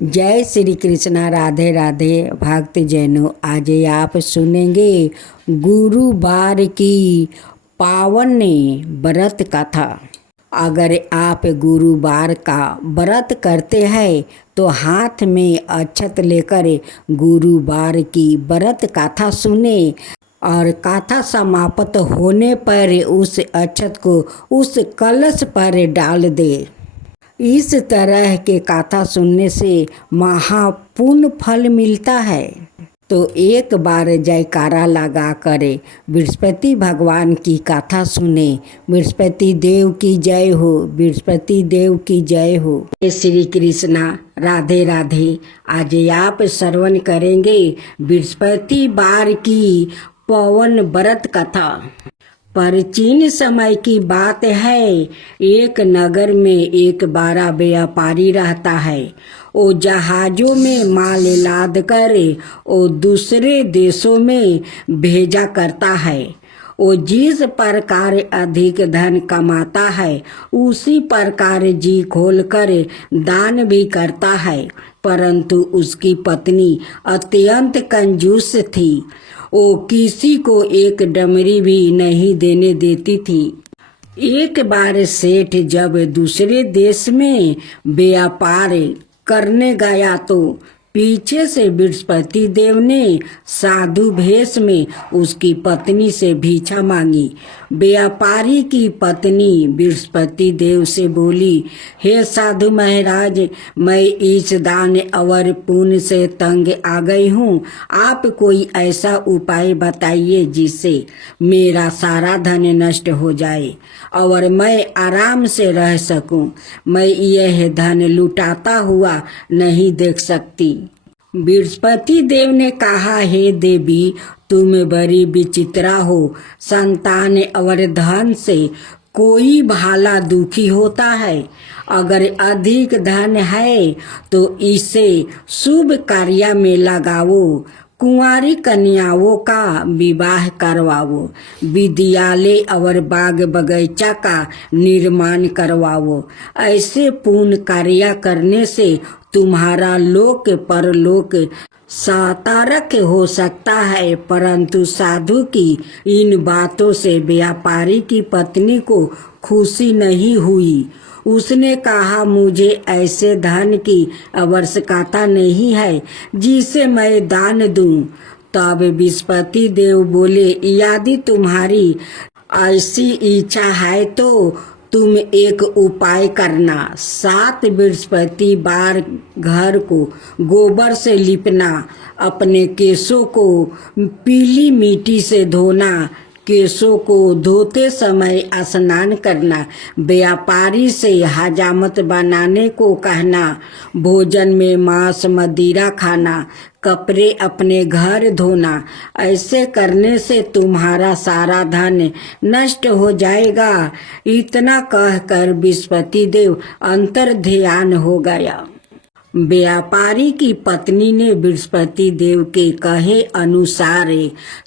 जय श्री कृष्णा। राधे राधे भक्त जैनों, आज आप सुनेंगे गुरुवार की पावन व्रत कथा। अगर आप गुरुवार का व्रत करते हैं तो हाथ में अक्षत लेकर गुरुवार की व्रत कथा सुने और कथा समाप्त होने पर उस अक्षत को उस कलश पर डाल दे। इस तरह के कथा सुनने से महापुण्य फल मिलता है। तो एक बार जयकारा लगा करे बृहस्पति भगवान की कथा सुने। बृहस्पति देव की जय हो, बृहस्पति देव की जय हो। श्री कृष्णा। राधे राधे। आज आप श्रवण करेंगे बृहस्पति वार की पावन व्रत कथा। प्राचीन समय की बात है, एक नगर में एक बड़ा व्यापारी रहता है। वो जहाजों में माल लाद कर वो दूसरे देशों में भेजा करता है। वो जिस प्रकार अधिक धन कमाता है उसी प्रकार जी खोल कर दान भी करता है, परंतु उसकी पत्नी अत्यंत कंजूस थी। वो किसी को एक डमरी भी नहीं देने देती थी। एक बार सेठ जब दूसरे देश में व्यापार करने गया तो पीछे से बृहस्पति देव ने साधु भेष में उसकी पत्नी से भिक्षा मांगी। व्यापारी की पत्नी बृहस्पति देव से बोली, हे साधु महाराज, मैं इस दान और पुण्य से तंग आ गई हूँ। आप कोई ऐसा उपाय बताइए जिससे मेरा सारा धन नष्ट हो जाए और मैं आराम से रह सकूं। मैं यह धन लुटाता हुआ नहीं देख सकती। बृहस्पति देव ने कहा, हे देवी, तुम बड़ी विचित्रा हो। संतान और धन से कोई भाला दुखी होता है। अगर अधिक धन है तो इसे शुभ कार्य में लगाओ, कुंवारी कन्याओं का विवाह करवाओ, विद्यालय और बाग बगीचा का निर्माण करवाओ। ऐसे पुण्य कार्य करने से तुम्हारा लोक परलोक सातारक हो सकता है। परंतु साधु की इन बातों से व्यापारी की पत्नी को खुशी नहीं हुई। उसने कहा, मुझे ऐसे धन की आवश्यकता नहीं है जिसे मैं दान दूं। तब बृहस्पति देव बोले, यदि तुम्हारी ऐसी इच्छा है तो तुम एक उपाय करना। 7 बृहस्पतिवार घर को गोबर से लिपना, अपने केशों को पीली मिट्टी से धोना, केशों को धोते समय स्नान करना, व्यापारी से हजामत बनाने को कहना, भोजन में मांस मदिरा खाना, कपड़े अपने घर धोना। ऐसे करने से तुम्हारा सारा धन नष्ट हो जाएगा। इतना कहकर बृहस्पति देव अंतर ध्यान हो गया। व्यापारी की पत्नी ने बृहस्पति देव के कहे अनुसार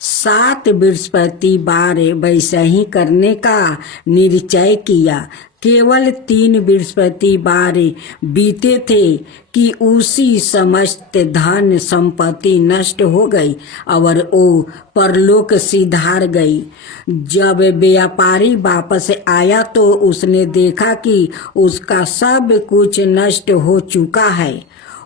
7 बृहस्पतिवार वैसा ही करने का निश्चय किया। केवल 3 बृहस्पतिवार बीते थे कि उसी समस्त धन संपत्ति नष्ट हो गई और वो परलोक सिधार गई। जब व्यापारी वापस आया तो उसने देखा कि उसका सब कुछ नष्ट हो चुका है।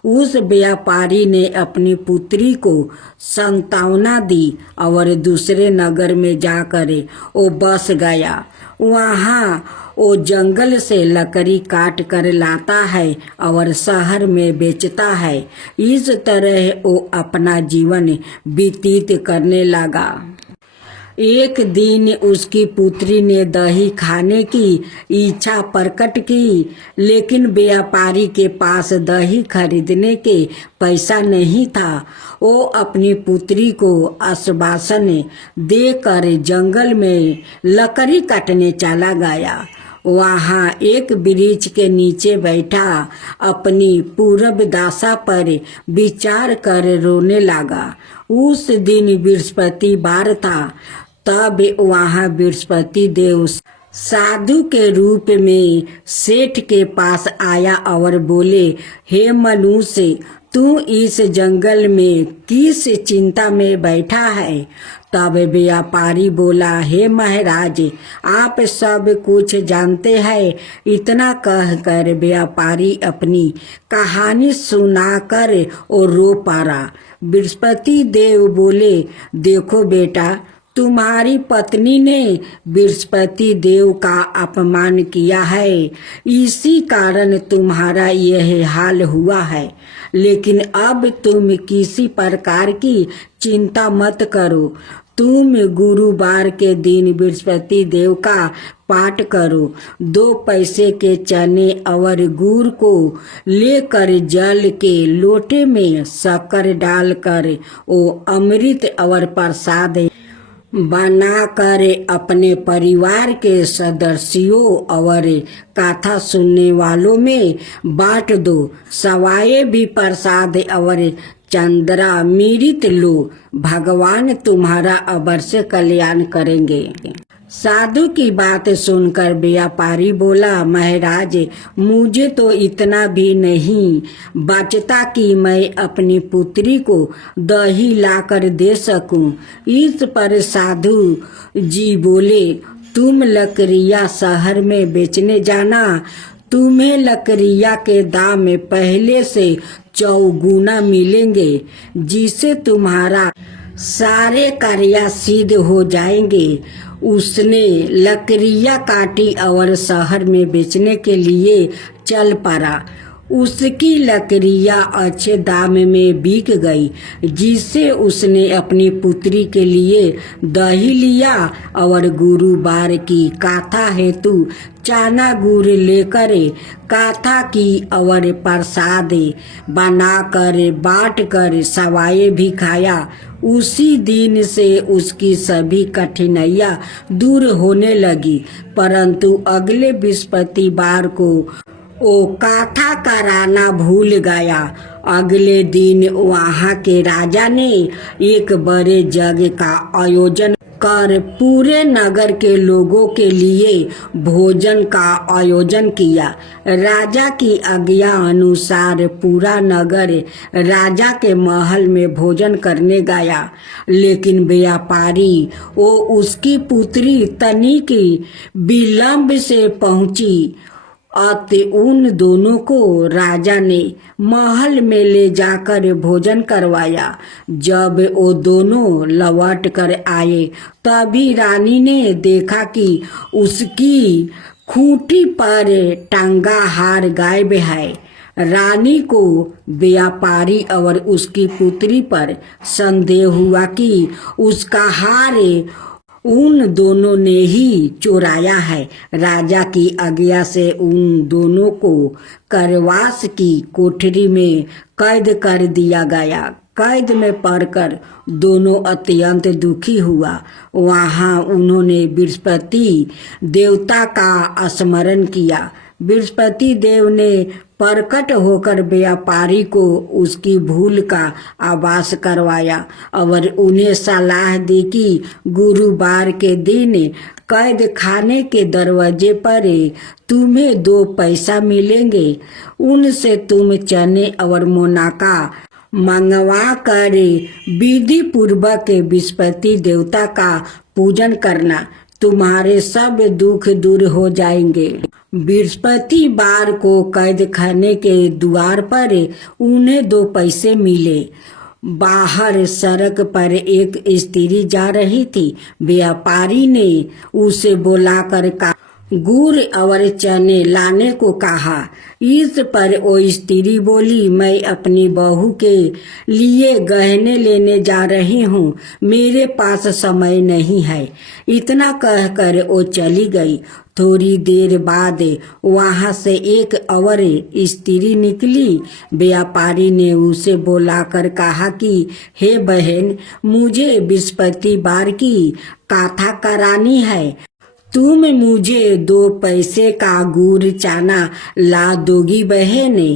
उस व्यापारी ने अपनी पुत्री को सांत्वना दी और दूसरे नगर में जाकर वो बस गया। वहाँ वो जंगल से लकड़ी काट कर लाता है और शहर में बेचता है। इस तरह वो अपना जीवन व्यतीत करने लगा। एक दिन उसकी पुत्री ने दही खाने की इच्छा प्रकट की, लेकिन व्यापारी के पास दही खरीदने के पैसा नहीं था। वो अपनी पुत्री को आश्वासन देकर जंगल में लकड़ी काटने चला गया। वहाँ एक वृक्ष के नीचे बैठा अपनी पूर्व दशा पर विचार कर रोने लगा। उस दिन बृहस्पतिवार था। तब वहाँ बृहस्पति देव साधु के रूप में सेठ के पास आया और बोले, हे मनुष्य, तू इस जंगल में किस चिंता में बैठा है? तब व्यापारी बोला, हे महाराज, आप सब कुछ जानते हैं। इतना कहकर व्यापारी अपनी कहानी सुनाकर और रो पड़ा। बृहस्पति देव बोले, देखो बेटा, तुम्हारी पत्नी ने बृहस्पति देव का अपमान किया है, इसी कारण तुम्हारा यह हाल हुआ है। लेकिन अब तुम किसी प्रकार की चिंता मत करो। तुम गुरुवार के दिन बृहस्पति देव का पाठ करो। 2 पैसे के चने और गुड़ को लेकर जल के लोटे में शक्कर डालकर वो अमृत और प्रसाद बनाकर अपने परिवार के सदस्यों और कथा सुनने वालों में बांट दो। सवाए भी प्रसाद और चंद्रामृत लो, भगवान तुम्हारा अवश्य कल्याण करेंगे। साधु की बात सुनकर व्यापारी बोला, महाराज, मुझे तो इतना भी नहीं बचता कि मैं अपनी पुत्री को दही लाकर दे सकूं। इस पर साधु जी बोले, तुम लकड़ियाँ शहर में बेचने जाना, तुम्हें लकड़ियाँ के दाम में पहले से 4 गुना मिलेंगे, जिससे तुम्हारा सारे कार्य सिद्ध हो जाएंगे। उसने लकड़ियाँ काटी और शहर में बेचने के लिए चल पड़ा। उसकी लकड़ियाँ अच्छे दाम में बिक गई, जिससे उसने अपनी पुत्री के लिए दही लिया और गुरुवार की कथा हेतु चना गुड़ लेकर कथा की और प्रसाद बनाकर बांटकर सवाए भी खाया। उसी दिन से उसकी सभी कठिनाइयाँ दूर होने लगी। परंतु अगले बृहस्पतिवार को वो कथा कराना भूल गया। अगले दिन वहाँ के राजा ने एक बड़े यज्ञ का आयोजन कर पूरे नगर के लोगों के लिए भोजन का आयोजन किया। राजा की आज्ञा अनुसार पूरा नगर राजा के महल में भोजन करने गया, लेकिन व्यापारी वो उसकी पुत्री तनिक विलंब से पहुंची। अतः उन दोनों को राजा ने महल में ले जाकर भोजन करवाया। जब वो दोनों लौट कर आए, तभी रानी ने देखा कि उसकी खूंटी पर टंगा हार गायब है। रानी को व्यापारी और उसकी पुत्री पर संदेह हुआ कि उसका हार उन दोनों ने ही चुराया है। राजा की आज्ञा से उन दोनों को कारावास की कोठरी में कैद कर दिया गया। कैद में पड़कर दोनों अत्यंत दुखी हुआ। वहाँ उन्होंने बृहस्पति देवता का स्मरण किया। बृहस्पति देव ने प्रकट होकर व्यापारी को उसकी भूल का आभास करवाया और उन्हें सलाह दी कि गुरुवार के दिन कैद खाने के दरवाजे पर तुम्हें 2 पैसा मिलेंगे। उनसे तुम चने और मोनाका मंगवा कर विधि पूर्वक बृहस्पति देवता का पूजन करना, तुम्हारे सब दुख दूर हो जाएंगे। बृहस्पतिवार को कैद खाने के द्वार पर उन्हें 2 पैसे मिले। बाहर सड़क पर एक स्त्री जा रही थी। व्यापारी ने उसे बुलाकर गुड़ और चने लाने को कहा। इस पर वो स्त्री बोली, मैं अपनी बहू के लिए गहने लेने जा रही हूँ, मेरे पास समय नहीं है। इतना कहकर वो चली गई। थोड़ी देर बाद वहाँ से एक और स्त्री निकली। व्यापारी ने उसे बुलाकर कहा कि हे बहन, मुझे बृहस्पतिवार की कथा करानी है, तुम मुझे 2 पैसे का गुड़ चाना ला दोगी बहने।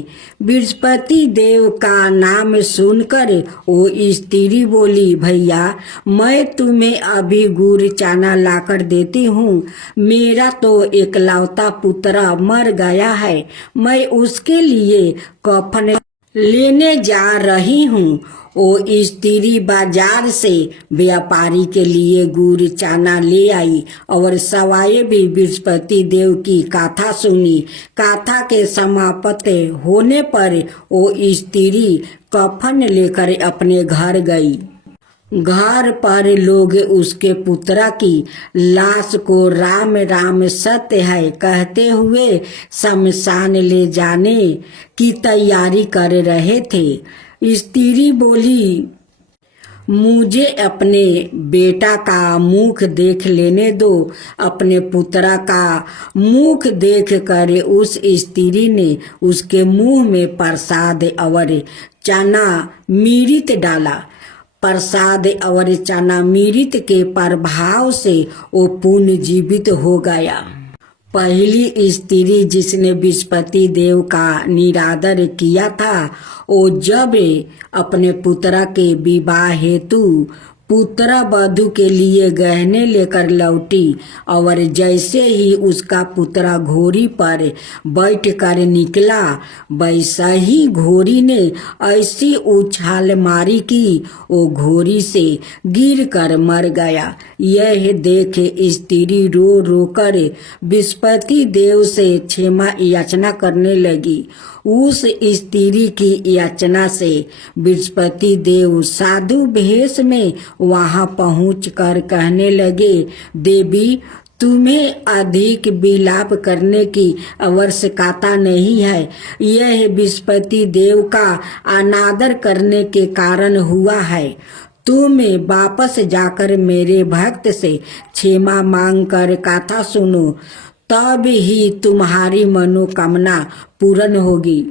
बृहस्पति देव का नाम सुनकर वो स्त्री बोली, भैया मैं तुम्हें अभी गुड़ चाना लाकर देती हूँ। मेरा तो एकलौता पुत्र मर गया है, मैं उसके लिए कफन लेने जा रही हूँ। वो स्त्री बाजार से व्यापारी के लिए गुड़ चाना ले आई और सवाए भी बृहस्पति देव की कथा सुनी। कथा के समाप्त होने पर वो स्त्री कफन लेकर अपने घर गई। घर पर लोग उसके पुत्रा की लाश को राम राम सत्य है कहते हुए शमशान ले जाने की तैयारी कर रहे थे। स्त्री बोली, मुझे अपने बेटा का मुख देख लेने दो। अपने पुत्रा का मुख देख कर उस स्त्री ने उसके मुंह में प्रसाद और चना मिर्च डाला। प्रसाद और चना मिर्च के प्रभाव से वो पुनर्जीवित हो गया। पहली स्त्री जिसने बृहस्पति देव का निरादर किया था, वो जब अपने पुत्र के विवाह हेतु पुत्र वधू के लिए गहने लेकर लौटी और जैसे ही उसका पुत्र घोड़ी पर बैठ कर निकला, वैसा ही घोड़ी ने ऐसी उछाल मारी कि वो घोड़ी से गिरकर मर गया। यह देख स्त्री रो रो कर बृहस्पति देव से क्षमा याचना करने लगी। उस स्त्री की याचना से बृहस्पति देव साधु भेष में वहां पहुंचकर कहने लगे, देवी तुम्हें अधिक विलाप करने की आवश्यकता नहीं है। यह बृहस्पति देव का अनादर करने के कारण हुआ है। तुम वापस जाकर मेरे भक्त से क्षमा मांगकर कथा सुनो, तब ही तुम्हारी मनोकामना पूर्ण होगी।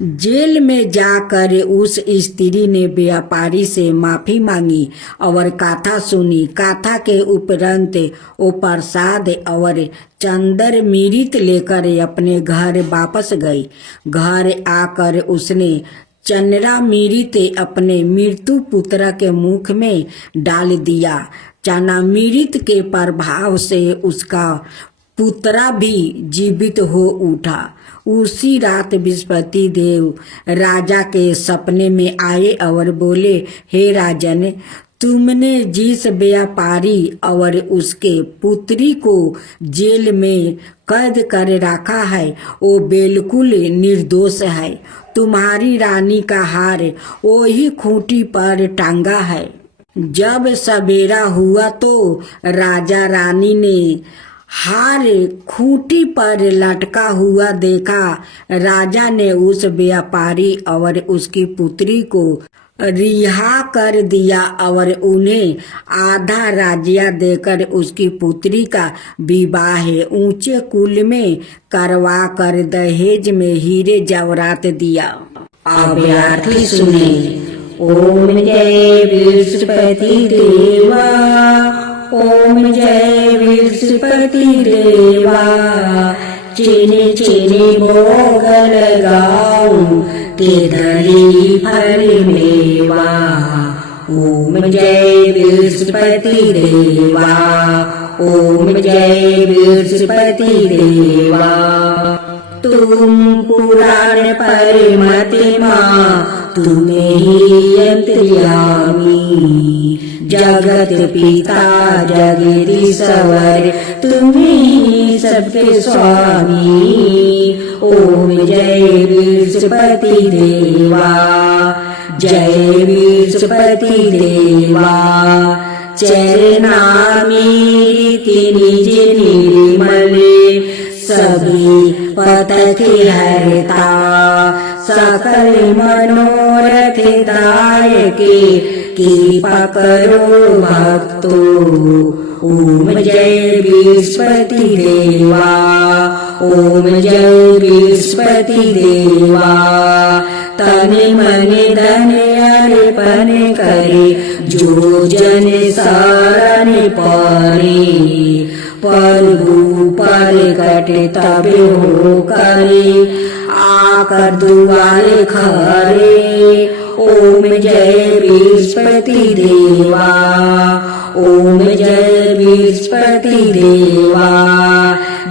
जेल में जाकर उस स्त्री ने व्यापारी से माफी मांगी और कथा सुनी। कथा के उपरांत वो प्रसाद और चंदर मिर्च लेकर अपने घर वापस गई। घर आकर उसने चंदरा मिर्च अपने मृत्यु पुत्र के मुख में डाल दिया। चना मिर्च के प्रभाव से उसका पुत्रा भी जीवित हो उठा। उसी रात बृहस्पति देव राजा के सपने में आए और बोले, हे राजन, तुमने जिस व्यापारी और उसके पुत्री को जेल में कैद कर रखा है वो बिल्कुल निर्दोष है। तुम्हारी रानी का हार वही खूंटी पर टांगा है। जब सवेरा हुआ तो राजा रानी ने हार खूंटी पर लटका हुआ देखा। राजा ने उस व्यापारी और उसकी पुत्री को रिहा कर दिया और उन्हें आधा राज्य देकर उसकी पुत्री का विवाह ऊंचे कुल में करवा कर दहेज में हीरे जवाहरात दिया। अब अर्थ सुने। ओम जय बृहस्पति देवा, ओम जय बृहस्पति देवा। चीनी चीनी भोग लगाऊं ते धरी फल मेवा। ओम जय बृहस्पति देवा, ओम जय बृहस्पति देवा। तुम पुराण पर मतिमा, तुम्हें ही अंतर्यामी। जगत पिता जगदीश्वर, तुम्हें ही सबके स्वामी। ओम जय बृहस्पति देवा, जय बृहस्पति देवा। चरनामी निज निर्मल, सभी पतक हरता। सकल मनोरथ दायके, कृपा करो भक्तो। ओम जय बृहस्पति देवा, ओम जय बृहस्पति देवा। तन मन धन अर्पण करे, जो जन शरण परे। प्रभु प्रकट तब हो करे, आकर दुआरे खड़े। ओम जय बृहस्पति देवा, ओम जय बृहस्पति देवा।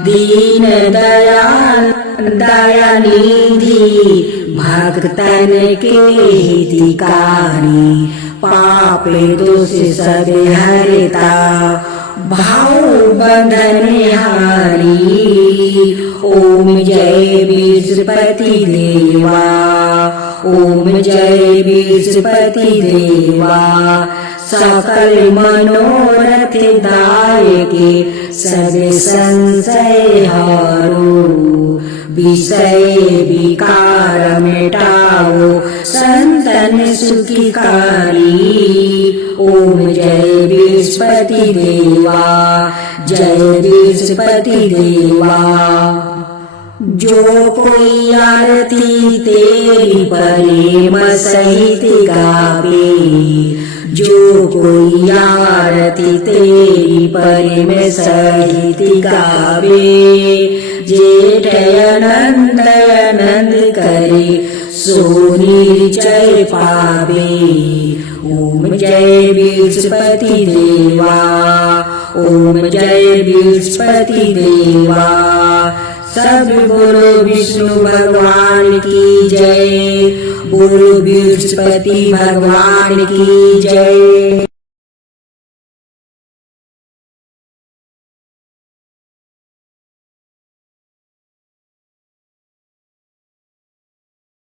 दीन दयाल दयानिधि, भक्तन के हितकारी, पाप दोष सब हरता, भाव बंधन हारी। ओम जय बृहस्पति देवा, ओम जय बृहस्पति देवा। सकल मनोरथ दायके, सब संशय हरो, विषय विकार मिटाओ, संतन सुखिकारी। ओम जय बृहस्पति देवा, जय बृहस्पति देवा। जो कोई आरती तेरी प्रेम सहित गावे, जो कोई आरती तेरी प्रेम सहित गावे। जेठ आनंद आनंद करे, सो निश्चय पावे। ओम जय बृहस्पति देवा, ओम जय बृहस्पति देवा। सब बोलो विष्णु भगवान की जय, बोलो बृहस्पति भगवान की जय।